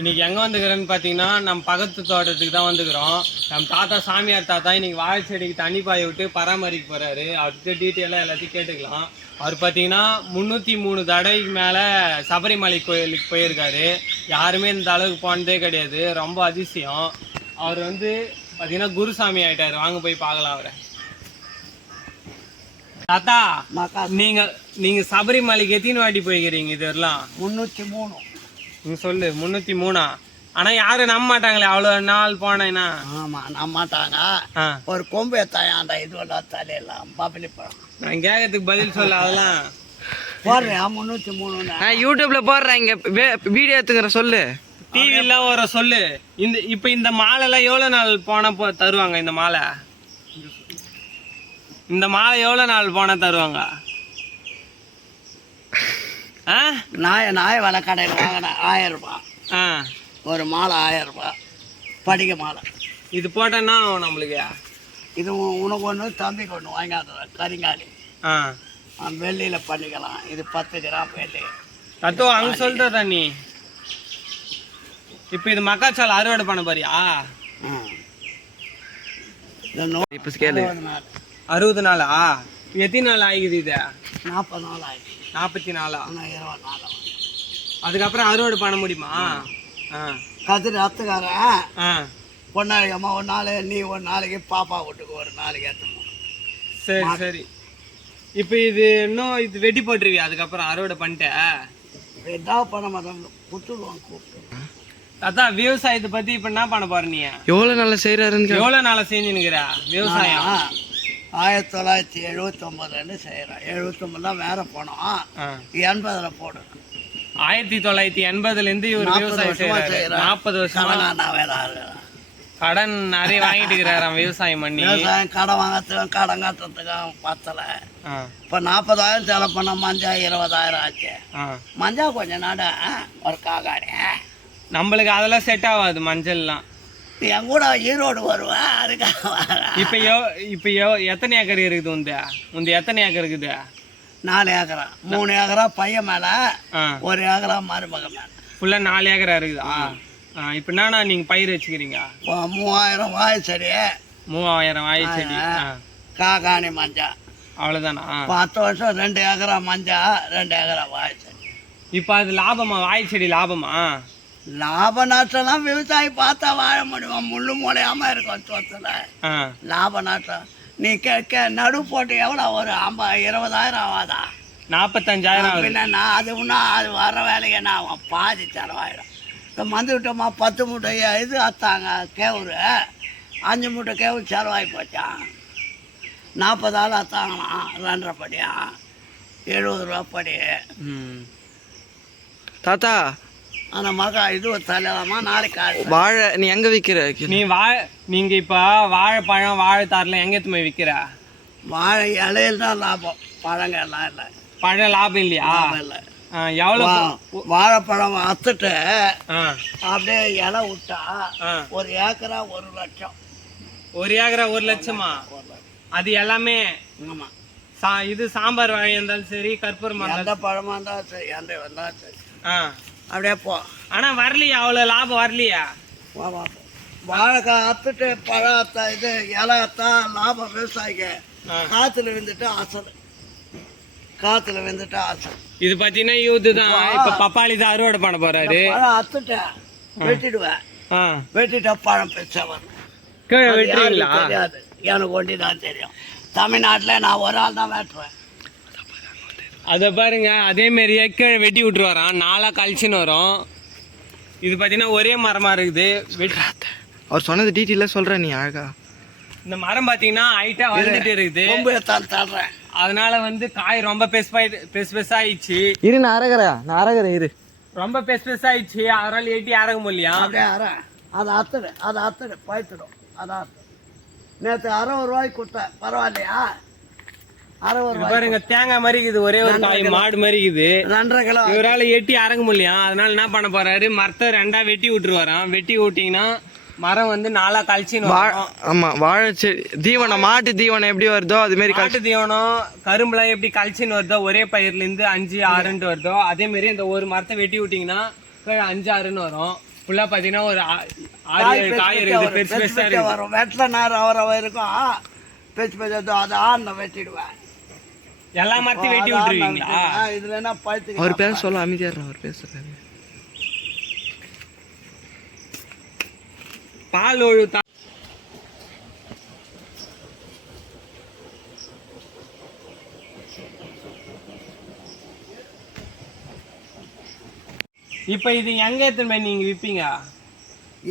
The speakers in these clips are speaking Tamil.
இன்னைக்கு எங்கே வந்துக்கிறேன்னு பார்த்தீங்கன்னா நம்ம பக்கத்து தோட்டத்துக்கு தான் வந்துக்கிறோம். நம்ம தாத்தா சாமியார் தாத்தா இன்னைக்கு வாழை செடிக்கு தண்ணி பாய விட்டு பராமரிக்க போகிறாரு. அவர்கிட்ட டீட்டெயிலாக எல்லாத்தையும் கேட்டுக்கலாம். அவர் பார்த்தீங்கன்னா 303 தடவைக்கு மேலே சபரிமலை கோயிலுக்கு போயிருக்காரு. யாருமே இந்த அளவுக்கு போனதே கிடையாது. ரொம்ப அதிசயம். அவர் வந்து பார்த்தீங்கன்னா குருசாமி ஆகிட்டார். வாங்க போய் பார்க்கலாம் அவரை. தாத்தா, நீங்க சபரிமலைக்கு எத்தனை வாட்டி போய்க்கிறீங்க? இதெல்லாம் 303. நீ சொல்லு. 303. ஆனா யாரும் நம்ப மாட்டாங்களே அவ்வளவு நாள் போனேன்னா. ஆமா, நம்ப மாட்டாங்க. ஒரு கொம்பு எத்தாயாண்டா இதுவெல்லாம் தலையெல்லாம் பப்பலி பழம். நான் கேட்கறதுக்கு பதில் சொல்ல. அதெல்லாம் போடுறேன். 303 நான் யூடியூப்ல போடுறேன். இங்க வீடியோ எடுத்துக்கிற சொல்லு. டிவில ஒரு சொல்லு. இப்ப இந்த மாலை எல்லாம் எவ்வளவு நாள் போன தருவாங்க? இந்த மாலை எவ்வளவு நாள் போன தருவாங்க? நாய வலை கடையில் வாங்கினேன் 1000 ரூபாய். ஒரு மாலை 1000 ரூபாய். படிக்க மாலை. இது போட்டோன்னா நம்மளுக்கு இது உனக்கு ஒன்று தம்பிக்கு ஒன்று வாங்காத கரிங்காலி. வெள்ளியில் பண்ணிக்கலாம். இது 10 கிராம் வெள்ளி. தத்துவம் அங்கே சொல்லிட்டு தண்ணி. இப்போ இது மக்காச்சோளம் அறுவடை பண்ண போறியா? 60 நாளா? எத்தனை நாள் ஆகிக்குது இது? 40 நாள் ஆகிடுது. 44. 20 நாள். அதுக்கப்புறம் அறுவடை பண்ண முடியுமா? கதிர் அத்துக்காரன் பொண்ணாடி அம்மா ஒரு நாள், நீ ஒரு நாளைக்கு, பாப்பா வீட்டுக்கு ஒரு நாளைக்கு ஏற்றணும். சரி சரி. இப்போ இது இன்னும் இது வெட்டி போட்டுருவியா? அதுக்கப்புறம் அறுவடை பண்ணிட்டேன் என்ன பண்ண மாட்டாங்க, குத்துடுவாங்க கூப்பிட்டு. அதான் விவசாயத்தை பத்தி இப்ப என்ன பண்ண போற? நீ எவ்வளவு நாளா செய்யறாருன்னு? எவ்வளவு நாளா செஞ்சுனுக்குற விவசாயம்? 1979 செய்யறேன். 79 தான் வேற போனோம். 80 போடுறேன். 1980 இருந்து இவர் விவசாயம் செய்யறாரு. 40 வருஷமா நான் வேற கடன் நிறைய வாங்கிட்டு இருக்கிறாராம் விவசாயம் பண்ணி. விவசாயம் கடன் வாங்கறதுக்கும் கடன் கட்டுறதுக்கும் பத்தல. இப்ப 40,000 செலவு பண்ண மஞ்சா 20,000 ஆச்சு. மஞ்சா கொஞ்சம் நட ஒரு காகாடி. நம்மளுக்கு அதெல்லாம் செட் ஆகாது மஞ்சள்லாம். என் கூட ஈரோடு வருவேன். அதுக்காக இப்ப எத்தனை ஏக்கர் இருக்குது? உந்த எத்தனை ஏக்கர் இருக்குது? 4 ஏக்கரா. 3 ஏக்கரா பையன் மேல, 1 ஏக்கரா மருமக மேல. ஃபுல்லா 4 ஏக்கரா இருக்குதா? இப்ப என்னன்னா நீங்க பயிர் வச்சுக்கிறீங்க? 3000 வாய் செடி. 3000 வாய் செடி. காகாணி மஞ்சா. அவ்வளவுதானா? 10 வருஷம் 2 ஏக்கரா மஞ்சா, 2 ஏக்கரா வாய் செடி. இப்ப அது லாபமா? வாய் செடி லாபமா? லாப நஷ்டம் விவசாயி பார்த்தா வாழ முடியும். முள்ளு முளையாம இருக்கும் சொத்துல. லாப நஷ்டம் நீ நடு போட்டு எவ்வளோ ஒரு 20,000 ஆகாதா? 45,000. பின்னா அது இன்னும் அது வர வேலைக்கு என்ன ஆகும்? பாதி செலவாயிடும். இப்போ மந்து விட்டோமா 10 மூட்டை இது அத்தாங்க கேவுரு. 5 மூட்டை கேவுரு செலவாகி போச்சான். 40 ஆள் அத்தாங்களாம். 2.5 படியா 70 ரூபா படி. தாத்தா அந்த மகா இது தலைலாமா நாளைக்கு வாழை நீ எங்க விற்கிற? நீங்க இப்ப வாழைப்பழம் வாழைத்தாறுல எங்க எத்துமே விற்கிற? வாழை இலையில தான் லாபம். பழங்கள்லாம் இல்லை. பழம் லாபம் இல்லையா? இல்லை. எவ்வளவு? வாழைப்பழம் அத்துட்டு அப்படியே இலை விட்டா 1 ஏக்கரா 1 லட்சம். 1 ஏக்கரா 1 லட்சமா? அது எல்லாமே இது சாம்பார் வாழை இருந்தாலும் சரி, கற்பூரம் எந்த பழமா இருந்தாலும் சரி, எந்த வந்தாலும் சரி அப்படியே போ. ஆனா வரலையா? அவ்வளவு லாபம் வரலையா? வாழைக்காய் அத்துட்டு பழம் அத்தா இது இலை அத்தா லாபம் விவசாயிக்கு. காத்துல விழுந்துட்டு அசல். காத்துல விழுந்துட்டு அசல். இது பாத்தீங்கன்னா யூத்து தான். இப்ப பப்பாளி தான் அறுவடை பண்ண போறாரு. பழம் அத்துட்டேன் வெட்டிடுவேன். வெட்டிட்டா பழம் பெருசா வரும். தெரியாது, எனக்கு ஒண்டிதான் தெரியும். தமிழ்நாட்டுல நான் ஒரு ஆள் தான் வெட்டுவேன். அதை பாருங்க, அதே மாதிரியே கீழே வெட்டி விட்டுரு வரான். 4 கழிச்சுன்னு வரும். இது பார்த்தீங்கன்னா ஒரே மரமாக இருக்குது. அவர் சொன்னது டீட்டெயிலாக சொல்கிறேன். நீ அழகா இந்த மரம் பார்த்தீங்கன்னா ஹைட்டாக வளர்ந்துட்டு இருக்குது. தள்ளுறேன். அதனால வந்து காய் ரொம்ப பெருசாயிடுச்சு. இரு நான் அரகிறேன் இரு. ரொம்ப பெருசாயிடுச்சு. அதனால ஏட்டி அரக முடியலையா? அப்படியே அதை அத்துடு பயித்துடும். அதான் நேற்று 60 ரூபாய்க்கு கொடுத்தேன். பரவாயில்லையா? 60 ரூபாய் பாருங்க. தேங்காய் மாதிரி இருக்குது. ஒரே ஒரு காய் மாடு மாதிரி இருக்குது. 2.5 கிலோ. இவரால் எட்டி அரங்க முடியலையா? அதனால என்ன பண்ண போறாரு, மரத்தை 2ஆ வெட்டி விட்டுருவாராம். வெட்டி விட்டீங்கன்னா மரம் வந்து 4 கழிச்சுன்னு வரும். ஆமா, வாழை செடி தீவனம், மாட்டு தீவனம் எப்படி வருதோ அது மாதிரி மாட்டு தீவனம் கரும்புலாம் எப்படி கழிச்சுன்னு வருதோ, ஒரே பயிர்ல இருந்து 5, 6 வருதோ, அதே மாதிரி இந்த ஒரு மரத்தை வெட்டி விட்டீங்கன்னா 5, 6 வரும். ஃபுல்லா பாத்தீங்கன்னா ஒரு காய் 6-7 காய் பெருசா இருக்குது, பெருசு பெருசா இருக்கு. வரும் வெட்டில நேரம் அவரவ இருக்கும் பெருசு அதை ஆண்ட வெட்டிடுவேன். எல்லா மரத்தையும் வெட்டி விட்டுருவீங்களா? இதுல என்ன பழுத்து அவர் பேச சொல்ல அமைதியாடுறா, அவர் பேசுறாரு. பால் ஒழு இப்ப இது எங்க எடுத்துன்னு போய் நீங்க விப்பீங்க?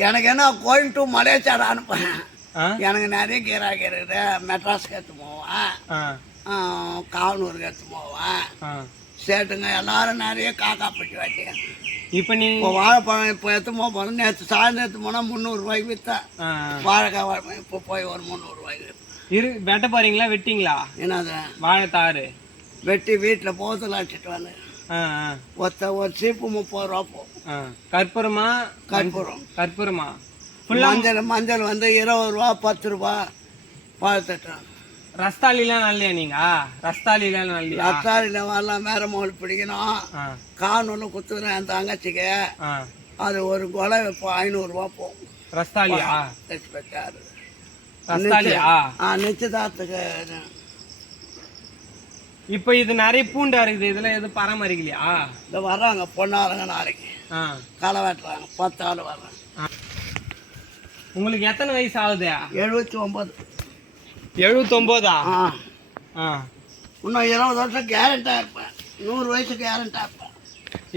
எனக்கு என்ன கோயில் டு மலேசியாட அனுப்பேன். ஆ? எனக்கு நிறைய கீராக்கி இருக்குது. மெட்ராஸ்க்கு எடுத்து போவேன், ஆ, காவனூருக்கு எடுத்து போவேன். ஆ. சேட்டுங்க எல்லாரும் நிறைய காக்கா பெட்டி வச்சேன். இப்ப நீங்க இப்போ வாழைப்பழம் இப்போ எடுத்து போனோம். நேற்று சாயந்தரம் எடுத்து போனால் 300 ரூபாய்க்கு விற்றேன். ஆ, வாழைக்காய் வாழைப்பழம் இப்போ போய் ஒரு 300 ரூபாய்க்கு விற்றேன். வெட்ட போறீங்களா வெட்டிங்களா? என்னது வாழைத்தாறு வெட்டி வீட்டில் போத்தில் அடிச்சிட்டு வந்து ஆ, ஆ, ஒரு சீப்பு 30 ரூபா போகும். ஆ. கற்பூரமா? கற்பூரம் கற்பூரமா ஃபுல்லா? மஞ்சள் வந்து 20 ரூபா 10 ரூபா பழத்தட்டுறோம். ரஸ்தாலிலாம் நல்லையா நீங்க? ரஸ்தாலிலாம் நல்லையா? ரத்தாரியில் வரலாம் மேர மோல் பிடிக்கணும். ஆ, காணொன்று குத்துக்கிறேன் என் தங்கச்சிக்கு. ஆ. அது ஒரு கொலை இப்போ 500 ரூபா போகும். ரஸ்தாலியா? வச்சாரு ரஸ்தாலியா? நிச்சயதார்த்துக்கு இப்ப இது நிறைய பூண்டா இருக்குது, இதெல்லாம் எதுவும் பராமரிக்கலையா? இந்த வர்றாங்க பொண்ணாளுங்க நாளைக்கு ஆ. களை வெட்டுறாங்க. 10 ஆள் வர்றாங்க. உங்களுக்கு எத்தனை வயசு ஆகுது? 79. 79? ஆ ஆ. இன்னும் 20 வருஷம் கேரண்டாக இருப்பேன். 100 வயசு கேரண்டாக இருப்பேன்.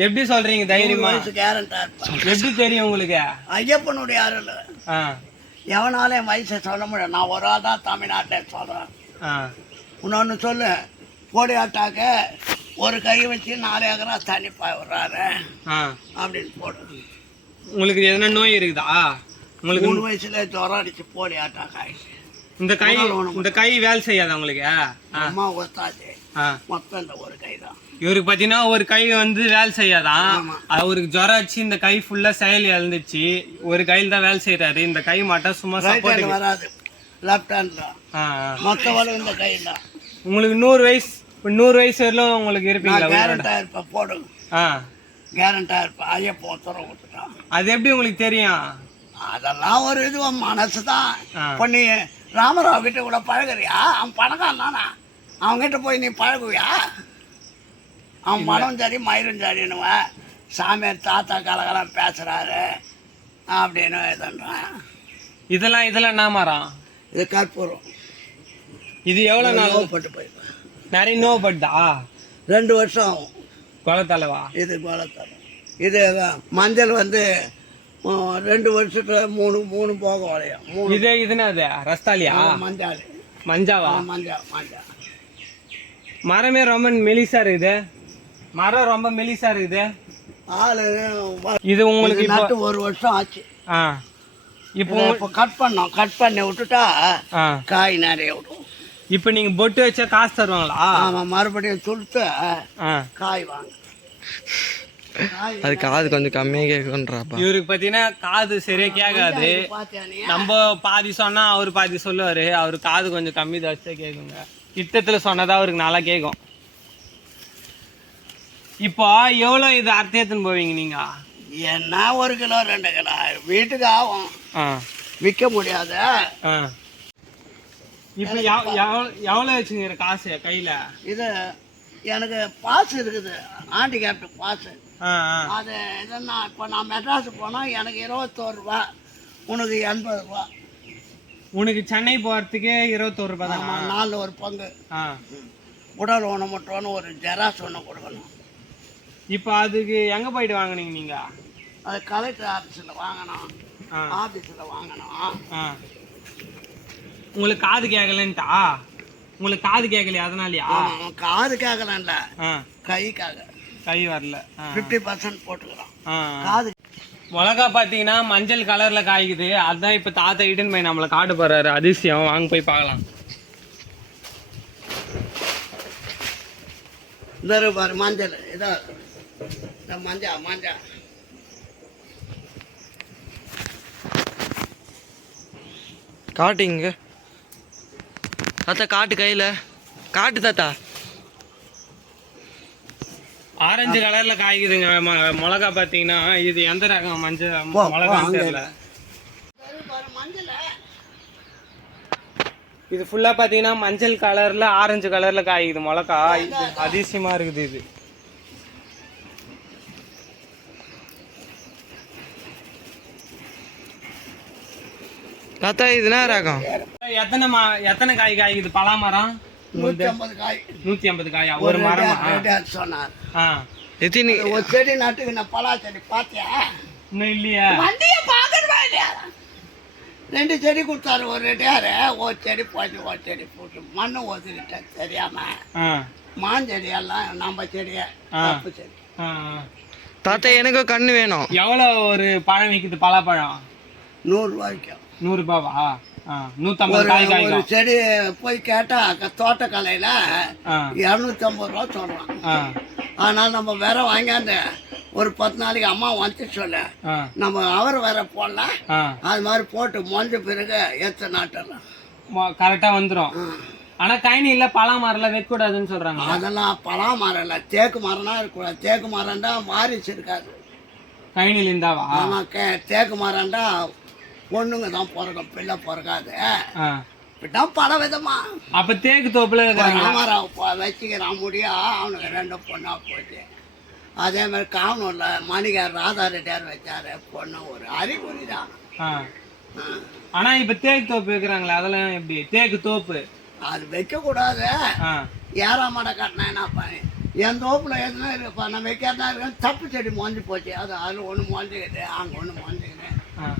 எப்படி சொல்றீங்க 100 தைரியமா? வயசு கேரண்டாக இருப்பேன். எப்படி தெரியும் உங்களுக்கு? ஐயப்பனுடைய அருள். ஆ, எவனாலே என் வயசை சொல்ல முடியும். நான் ஒரு ஆள் தான் தமிழ்நாட்டில் சொல்கிறேன். ஆ. இன்னொன்று சொல்லு, கோடி ஆட்டாக்க ஒரு கை வச்சு 4 ஏக்கரா தண்ணி பாய் விட்றாரு ஆ. அப்படின்னு போடு. உங்களுக்கு எதனா நோய் இருக்குதா? உங்களுக்கு 3 வயசுல ஜுரம் அடிச்சு போடி ஆட்டாக்க ஆயிடுச்சு. இந்த கை வேலை செய்யாதா உங்களுக்கு? அம்மா ஒத்தாச்சு. ஆ. மொத்தம் இந்த ஒரு கை தான். இவருக்கு பாத்தீங்கன்னா ஒரு கை வந்து வேலை செய்யாதான். ஆமா. அவருக்கு ஜுரம் அடிச்சு இந்த கை ஃபுல்லா செயல் இழந்துச்சு. ஒரு கையில தான் வேலை செய்யறாரு. இந்த கை மட்டும் சும்மா ரைட் சப்போர்ட். ஹேண்ட் வராது, லெஃப்ட் ஹேண்ட் தான். மொத்த வலு இந்த கை தான். உங்களுக்கு 100 வயசு 100 வயசு வரலும் உங்களுக்கு இருப்பீங்களா? நான் கேரண்டா இருப்பேன். போடு, ஆ. கேரண்டா இருப்பேன். ஐயப்போ உத்தரவு கொடுத்துட்டான். அது எப்படி உங்களுக்கு தெரியும்? அதெல்லாம் ஒரு இது மனசு தான். ஆ. இப்போ நீ ராமராவ் கிட்ட கூட பழகுறியா? அவன் பணக்காரன் தானே. அவங்ககிட்ட போய் நீ பழகுவியா? அவன் மனம் சரி மயிரும் சரின்னுவேன். சாமியார் தாத்தா கலகலம் பேசுறாரு அப்படின்னு இதுன்றான். இதெல்லாம் என்ன மரம்? இது கற்பூரம். இது எவ்வளவு நாள் பட்டு போயிருப்பேன். நிறைய நோவுப்படுதா? 2 வருஷம் ஆகும். குளத்தளவா? இது வளர்த்தரும். இது மஞ்சள் வந்து 2 வருஷத்துல 3 போக வளையும். 3 இதுனா அது ரஸ்தாலியா? மஞ்சாள். மஞ்சாவா? மஞ்சா மரமே ரொம்ப மெலிசா இருக்குது. மரம் ரொம்ப மெலிசா இருக்குது. ஆளு இது உங்களுக்கு இப்போ நட்டு 1 வருஷம் ஆச்சு. ஆ. இப்போ இப்போ கட் பண்ணி விட்டுட்டா ஆ. காய் நிறைய விடும். இப்போ நீங்க பொட்டு வச்சா காசு தருவாங்களா? ஆமாம், மறுபடியும் துளுத்து ஆ. காய் வாங்க. அது காது கொஞ்சம் கம்மியாக கேட்குன்றாப்பா. இவருக்கு பாத்தீங்கன்னா காது சரியா கேட்காது. பார்த்தியா நீ? நம்ம பாதி சொன்னா அவர் பாதி சொல்லுவாரு. அவரு காது கொஞ்சம் கம்மி ஜாஸ்தியா கேக்குங்க. கிட்டத்துல சொன்னதா அவருக்கு நல்லா கேட்கும். இப்போ எவ்வளவு இது அர்த்தத்துன்னு போவீங்க நீங்க? என்ன 1 கிலோ 2 கிலோ வீட்டுக்கு ஆகும். ஆ. விற்க முடியாத. ஆ. இப்போ எவ்வளவு வச்சுங்கிற காசு கையில? இது எனக்கு பாஸ் இருக்குது, ஹேண்டிகேப்டு பாஸ். ஆ, ஆ. அது என்னன்னா இப்போ நான் மெட்ராஸ் போனால் எனக்கு 21 ரூபா, உனக்கு 80 ரூபா. உனக்கு சென்னை போறதுக்கு 21 ரூபாய் தானா? 4 ஒரு பங்கு. ஆ. உடல் ஊனமுற்றோன்னு ஒரு ஜெராக்ஸ் ஒன்று கொடுக்கணும். இப்போ அதுக்கு எங்க போயிட்டு வாங்குனீங்க நீங்க? அது கலெக்டர் ஆஃபீஸில் வாங்கணும். ஆ. ஆஃபீஸில் வாங்கணும். ஆ. உங்களுக்கு காது கேட்கலன்ட்டா? உங்களுக்கு காது கேட்கலையா அதனாலயா? காது கேட்கலாம்ல, ஆ. கைக்காக கை வரல. 50% போட்டுக்கிறோம். ஆ. காது மிளகா பாத்தீங்கன்னா மஞ்சள் கலர்ல காய்க்குது. அதான் இப்ப தாத்தா இட்டுன்னு போய் நம்மளை காட்டு போறாரு. அதிசயம், வாங்க போய் பார்க்கலாம். இந்த பாரு மஞ்சள். இதோ இந்த மஞ்சள் காட்டுங்க தாத்தா, காட்டு கையில் காட்டு தாத்தா. ஆரஞ்சு கலர்ல காய்க்குதுங்க மிளகா பாத்தீங்கன்னா இது எந்த ரகம் மஞ்சள் போ, மிளகான்னு தெரியல. மஞ்சள் இது ஃபுல்லா பாத்தீங்கன்னா மஞ்சள் கலர்ல ஆரஞ்சு கலர்ல காய்க்குது மிளகா. இது அதிசயமா இருக்குது இது. தாத்தா இது என்ன ரகம்? எத்தனை காய் காய்க்குது பலாமரம்? 150 காய். 150 காயா ஒரு மரமா? சொன்னார். எத்தனை ஒரு செடி நட்டுக்கு நான் பலா செடி பாத்தியா? இன்னும் இல்லையா? வண்டியை பார்க்கணுமா இல்லையா? 2 செடி கொடுத்தாரு. ஒரு ரெட்டியாரு ஒரு செடி போச்சு, ஒரு செடி போட்டு மண்ணு ஒதுக்கிட்டேன் தெரியாம. மாஞ்செடி எல்லாம் நம்ம செடிய தப்பு செடி. தாத்தா எனக்கு கண்ணு வேணும். எவ்வளவு ஒரு பழம் விக்குது பலாப்பழம்? 100 ரூபாய்க்கு. 100 ரூபாவா? 150 காய் ஒரு காய்க்கும். செடி போய் கேட்டா தோட்டக்கலையில 250 ரூபா சொல்றான். அதனால நம்ம வேற வாங்கியாந்து ஒரு 10 நாளைக்கு அம்மா வந்து சொல்லு, நம்ம அவர் வேற போடலாம். அது மாதிரி போட்டு மொஞ்ச பிறகு ஏற்ற நாட்டலாம் கரெக்டா வந்துரும். ஆனா கைனி இல்ல பலா மரம் வைக்க கூடாதுன்னு சொல்றாங்க. அதெல்லாம் பலா மரம் இல்ல, தேக்கு மரம்னா இருக்கக்கூடாது. தேக்கு மரம்டா வாரிசு இருக்காது. கைனில இருந்தாவா? ஆமா, தேக்கு மரம்டா பொண்ணுங்க தான் பிறக்கும், பிள்ளை பிறக்காது. இப்படிதான் பல விதமா. அப்ப தேக்கு தோப்புல மரம் வச்சுக்கிறான் முடியா, அவனுக்கு 2 பொண்ணா போச்சு. அதே மாதிரி காவனூர்ல மணிகார் ராதா ரெட்டியார் வச்சாரு பொண்ணு, ஒரு அறிகுறி தான். ஆனா இப்ப தேக்கு தோப்பு வைக்கிறாங்களே அதெல்லாம் எப்படி? தேக்கு தோப்பு அது வைக்க கூடாது. 7ஆம் மாட கட்டினா என்ன பண்ணி என் தோப்புல எதுனா இருக்குப்பா, நான் வைக்காதான் இருக்கேன். தப்பு செடி மொஞ்சு போச்சு. அதுல ஒண்ணு மொஞ்சுக்கிட்டு அங்க ஒண்ணு மொஞ்சுக்கிட்டு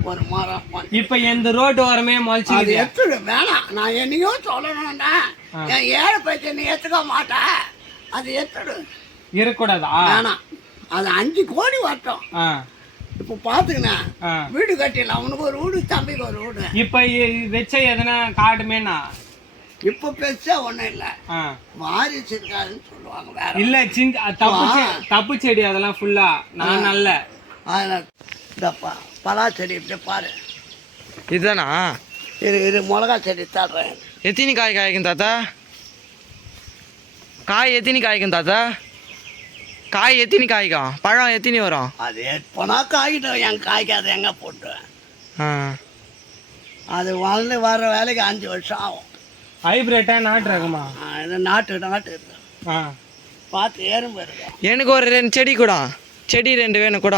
ஒரு மரம். இப்ப எந்த ரோட்டு ஓரமே மொழிச்சு அது எடுத்துடு வேணாம். நான் என்னையோ சொல்லணும்டா, என் ஏழை பையன் நீ எடுத்துக்க மாட்டேன். அது எடுத்துடு இருக்கக்கூடாதா? வேணாம். அது 5 கோடி வரட்டும். இப்ப பாத்துக்கினா வீடு கட்டிடலாம். அவனுக்கு ஒரு வீடு, தம்பிக்கு ஒரு வீடு. இப்ப வச்ச எதனா காட்டுமேனா? இப்ப பெருசா ஒண்ணும் இல்ல, வாரிசு இருக்காதுன்னு சொல்லுவாங்க. வேற இல்ல தப்பு செடி அதெல்லாம் ஃபுல்லா நான் நல்ல. அதனால இந்தப்பா பலா செடி இப்படி பாரு. இதுதானா? இது மிளகா செடி தர்றேன். எத்தனை காய் காய்க்கும் தாத்தா? காய் எத்தனை காய்க்கும் தாத்தா? காய் எத்தனை காய்க்கும்? பழம் எத்தனை வரும்? அது எப்போனா காய்கிட்டோம். என் காய்க்காது எங்க போட்டுவேன். அது வளர்ந்து வர வேலைக்கு 5 வருஷம் ஆகும். ஹைபிரிட்டா நாட்டு ரகமா? இது நாட்டு இருக்கு. பார்த்து ஏறும் போயிருக்கா. எனக்கு ஒரு 2 செடி கூட, செடி 2 வேணும் கூட.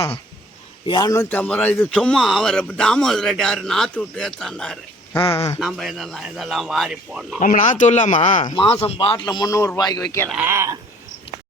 250 ரூபா. இது சும்மா அவர் தாமோதர் ரெட்டியார் நாற்று விட்டு ஏற்றாண்டாரு. நம்ம இதெல்லாம் வாரி போடணும். நம்ம நாற்று இல்லாமா? மாதம் பாட்டில் 300 ரூபாய்க்கு வைக்கிறேன்.